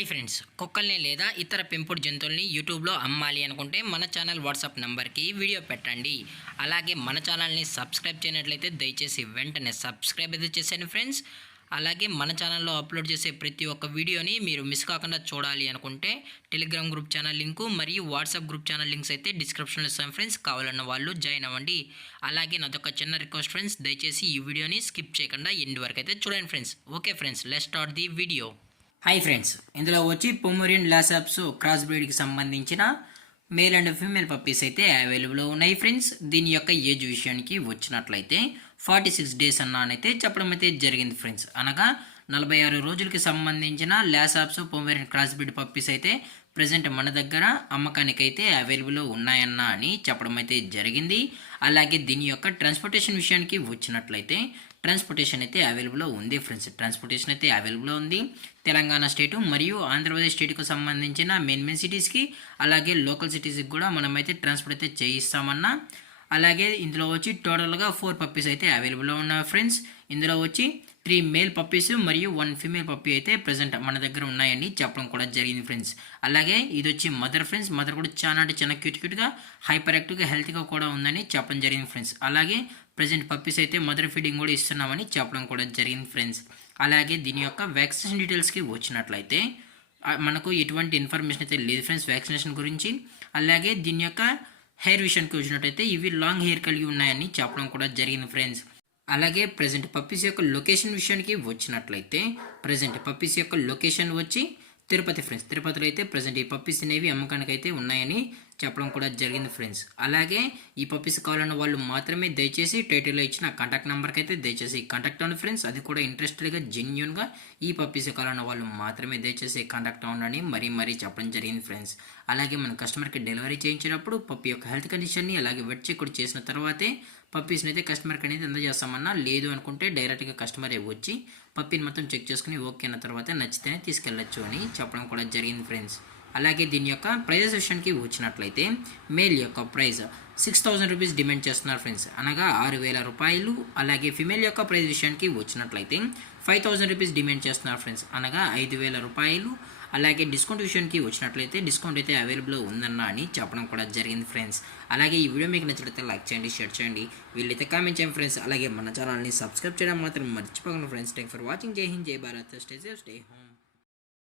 Hi friends, కుక్కల్ని లేదా ఇతర పెంపుడు జంతువుల్ని యూట్యూబ్లో అమ్మాలి అనుకుంటే మన ఛానల్ వాట్సాప్ నెంబర్కి వీడియో పెట్టండి. అలాగే మన ఛానల్ని సబ్స్క్రైబ్ చేయనట్లయితే దయచేసి వెంటనే సబ్స్క్రైబ్ అయితే చేసేయండి ఫ్రెండ్స్. అలాగే మన ఛానల్లో అప్లోడ్ చేసే ప్రతి ఒక్క వీడియోని మీరు మిస్ కాకుండా చూడాలి అనుకుంటే టెలిగ్రామ్ గ్రూప్ ఛానల్ లింకు మరియు వాట్సాప్ గ్రూప్ ఛానల్ లింక్స్ అయితే డిస్క్రిప్షన్లో ఇస్తాను ఫ్రెండ్స్. కావాలన్న వాళ్ళు జాయిన్ అవ్వండి. అలాగే నాదొక చిన్న రిక్వెస్ట్ ఫ్రెండ్స్, దయచేసి ఈ వీడియోని స్కిప్ చేయకుండా ఎండ్ వరకు అయితే చూడండి friends. Okay friends, let's start the video. Hi friends, ఇందులో వచ్చి పొమేరియన్ లాసాప్స్ క్రాస్ బ్రీడ్కి సంబంధించిన మేల్ అండ్ ఫీమేల్ పప్పీస్ అయితే అవైలబుల్ ఉన్నాయి ఫ్రెండ్స్. దీని యొక్క ఏజ్ విషయానికి వచ్చినట్లయితే 46 డేస్ అన్నానైతే చెప్పడం అయితే జరిగింది ఫ్రెండ్స్. అనగా 46 రోజులకి సంబంధించిన లాసాప్స్ పొమేరియన్ క్రాస్ బ్రీడ్ పప్పీస్ అయితే ప్రజెంట్ మన దగ్గర అమ్మకానికి అయితే అవైలబుల్ ఉన్నాయన్న అని చెప్పడం అయితే జరిగింది. అలాగే దీని యొక్క ట్రాన్స్పోర్టేషన్ విషయానికి వచ్చినట్లయితే ట్రాన్స్పోర్టేషన్ అయితే అవైలబుల్ ఉంది ఫ్రెండ్స్. ట్రాన్స్పోర్టేషన్ అయితే అవైలబుల్ ఉంది. తెలంగాణ స్టేటు మరియు ఆంధ్రప్రదేశ్ స్టేట్కు సంబంధించిన మెయిన్ సిటీస్కి అలాగే లోకల్ సిటీస్కి కూడా మనమైతే ట్రాన్స్పోర్ట్ అయితే చేయిస్తామన్నా. అలాగే ఇందులో వచ్చి టోటల్గా 4 పప్పీస్ అయితే అవైలబుల్లో ఉన్నాయి ఫ్రెండ్స్. ఇందులో వచ్చి 3 మేల్ పప్పీస్ మరియు 1 ఫీమేల్ పప్పీ అయితే ప్రజెంట్ మన దగ్గర ఉన్నాయని చెప్పడం కూడా జరిగింది ఫ్రెండ్స్. అలాగే ఇది వచ్చి మదర్ ఫ్రెండ్స్. మదర్ కూడా చాలా క్యూట్గా హైపర్ యాక్టివ్గా హెల్తీగా కూడా ఉందని చెప్పడం జరిగింది ఫ్రెండ్స్. అలాగే ప్రజెంట్ పప్పీస్ అయితే మదర్ ఫీడింగ్ కూడా ఇస్తున్నామని చెప్పడం కూడా జరిగింది ఫ్రెండ్స్. అలాగే దీని యొక్క వ్యాక్సినేషన్ డీటెయిల్స్కి వచ్చినట్లయితే మనకు ఎటువంటి ఇన్ఫర్మేషన్ అయితే లేదు ఫ్రెండ్స్ వ్యాక్సినేషన్ గురించి. అలాగే దీని యొక్క హెయిర్ విషయానికి వచ్చినట్టయితే ఇవి లాంగ్ హెయిర్ కలిగి ఉన్నాయని చెప్పడం కూడా జరిగింది ఫ్రెండ్స్. అలాగే ప్రజెంట్ పప్పీస్ యొక్క లొకేషన్ విషయానికి వచ్చినట్లయితే ప్రజెంట్ పప్పీస్ యొక్క లొకేషన్ వచ్చి తిరుపతి ఫ్రెండ్స్. తిరుపతిలో అయితే ప్రజెంట్ ఈ పప్పీస్ అనేవి అమ్మకానికి అయితే ఉన్నాయని చెప్పడం కూడా జరిగింది ఫ్రెండ్స్. అలాగే ఈ పప్పీస్ కావాలన్న వాళ్ళు మాత్రమే దయచేసి టైటిల్లో ఇచ్చిన కాంటాక్ట్ నెంబర్కి అయితే దయచేసి కాంటాక్ట్ అవ్వండి ఫ్రెండ్స్. అది కూడా ఇంట్రెస్టెడ్గా జెన్యున్గా ఈ పప్పీస్ కావాలన్న వాళ్ళు మాత్రమే దయచేసి కాంటాక్ట్ అవ్వండి మరీ చెప్పడం జరిగింది ఫ్రెండ్స్. అలాగే మన కస్టమర్కి డెలివరీ చేయించేటప్పుడు పప్పీ యొక్క హెల్త్ కండిషన్ని అలాగే వెట్ చెక్ కూడా చేసిన తర్వాతే పప్పీస్ని అయితే కస్టమర్కి అనేది అందజేస్తామన్నా. లేదు అనుకుంటే డైరెక్ట్గా కస్టమరే వచ్చి పప్పీని మొత్తం చెక్ చేసుకుని ఓకే అన్న తర్వాత నచ్చితేనే తీసుకెళ్ళచ్చు అని చెప్పడం కూడా జరిగింది ఫ్రెండ్స్. అలాగే దీని యొక్క ప్రైజెస్ విషయానికి వచ్చినట్లయితే మేల్ యొక్క ప్రైస్ 6000 రూపీస్ డిమాండ్ చేస్తున్నారు ఫ్రెండ్స్, అనగా 6000 రూపాయలు. అలాగే ఫిమేల్ యొక్క ప్రైస్ విషయానికి వచ్చినట్లయితే 5000 రూపీస్ డిమాండ్ చేస్తున్నారు ఫ్రెండ్స్, అనగా 5000 రూపాయలు. అలాగే డిస్కౌంట్ విషయానికి వచ్చినట్లయితే డిస్కౌంట్ అయితే అవైలబుల్ ఉందన్న అని చెప్పడం కూడా జరిగింది ఫ్రెండ్స్. అలాగే ఈ వీడియో మీకు నచ్చినట్లయితే లైక్ చేయండి, షేర్ చేయండి, వీళ్ళైతే కామెంట్ చేయండి ఫ్రెండ్స్. అలాగే మన ఛానల్ని సబ్స్క్రైబ్ చేయడం మాత్రం మర్చిపోకండి ఫ్రెండ్స్. Thank for watching. జై హింద్, జై Bharat, stay safe, stay home.